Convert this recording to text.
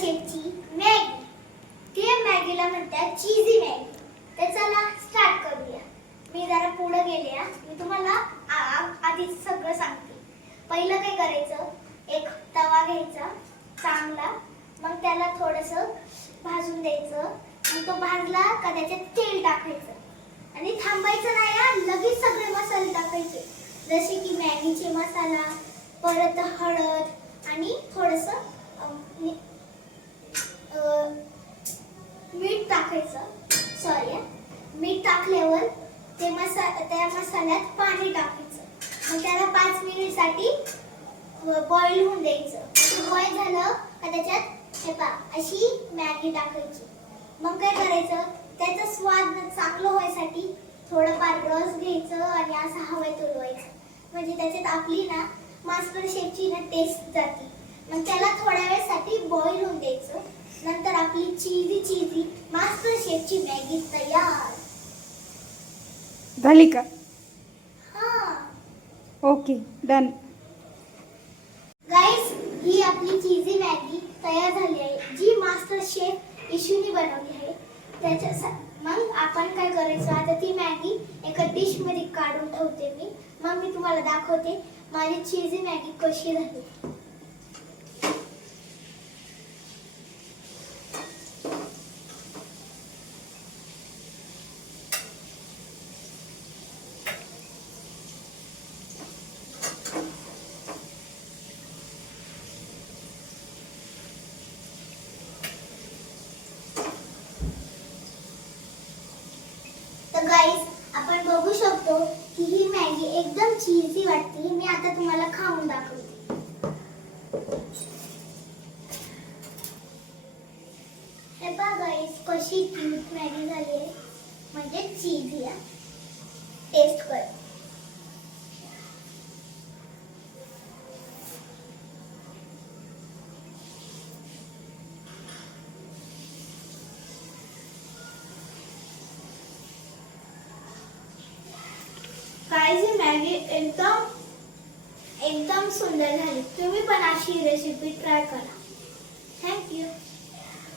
शेफची Maggi. ते मॅगीला म्हणतात चीजी Maggi. तर चला स्टार्ट करूया. मी जरा पुढे गेले. मी तुम्हाला आधीच सगळं सांगते. पहिलं काय करायचं, एक तवा घ्यायचा चांगला, मग त्याला थोडंसं भाजून द्यायचं. मग तो भाजला का त्याच्यात तेल टाकायचं आणि थांबायचं नाही, लगेच सगळे मसाले टाकायचे, जसे की मॅगीचे मसाला, परत हळद आणि थोडंसं मीठ टाकायचं. मीठ टाकल्यावर त्या मसाल्यात पाणी टाकायचं. मग त्याला 5 मिनिटसाठी बॉईल होऊन द्यायचं. बॉईल झालं का त्याच्यात अशी मॅगी टाकायची. मग काय करायचं, त्याचा स्वाद चांगला व्हायसाठी थोडंफार रस घ्यायचं आणि असं हवेत उडवायचं. म्हणजे त्याच्यात आपली ना मास्टर शेफची ना टेस्ट जाते. मग त्याला थोड्या वेळसाठी बॉईल होऊन द्यायचं. नंतर आपली चीजी मास्टर शेफची मॅगी तयार झाली का? हां, ओके, डन. गाईस, ही आपली चीजी मॅगी तयार झाली आहे, जी मास्टर शेफ इशूनी बनवली आहे. मग आपण काय करायचं, आता ती मॅगी एका डिश मध्ये काढून ठेवते मी. मग मी तुम्हाला दाखवते माझी चीजी मॅगी कशी झाली. तर गाईस, आपण बघू शकतो की ही मॅगी एकदम चीजी वाटते. मी आता तुम्हाला खाऊन दाखवते. हे पहा गाईस, कशी क्यूट मॅगी झाली आहे, म्हणजे चीजी आहे. टेस्ट कर. ही मॅगी एकदम सुंदर झाली. तुम्ही पण अशी रेसिपी ट्राय करा. थँक्यू.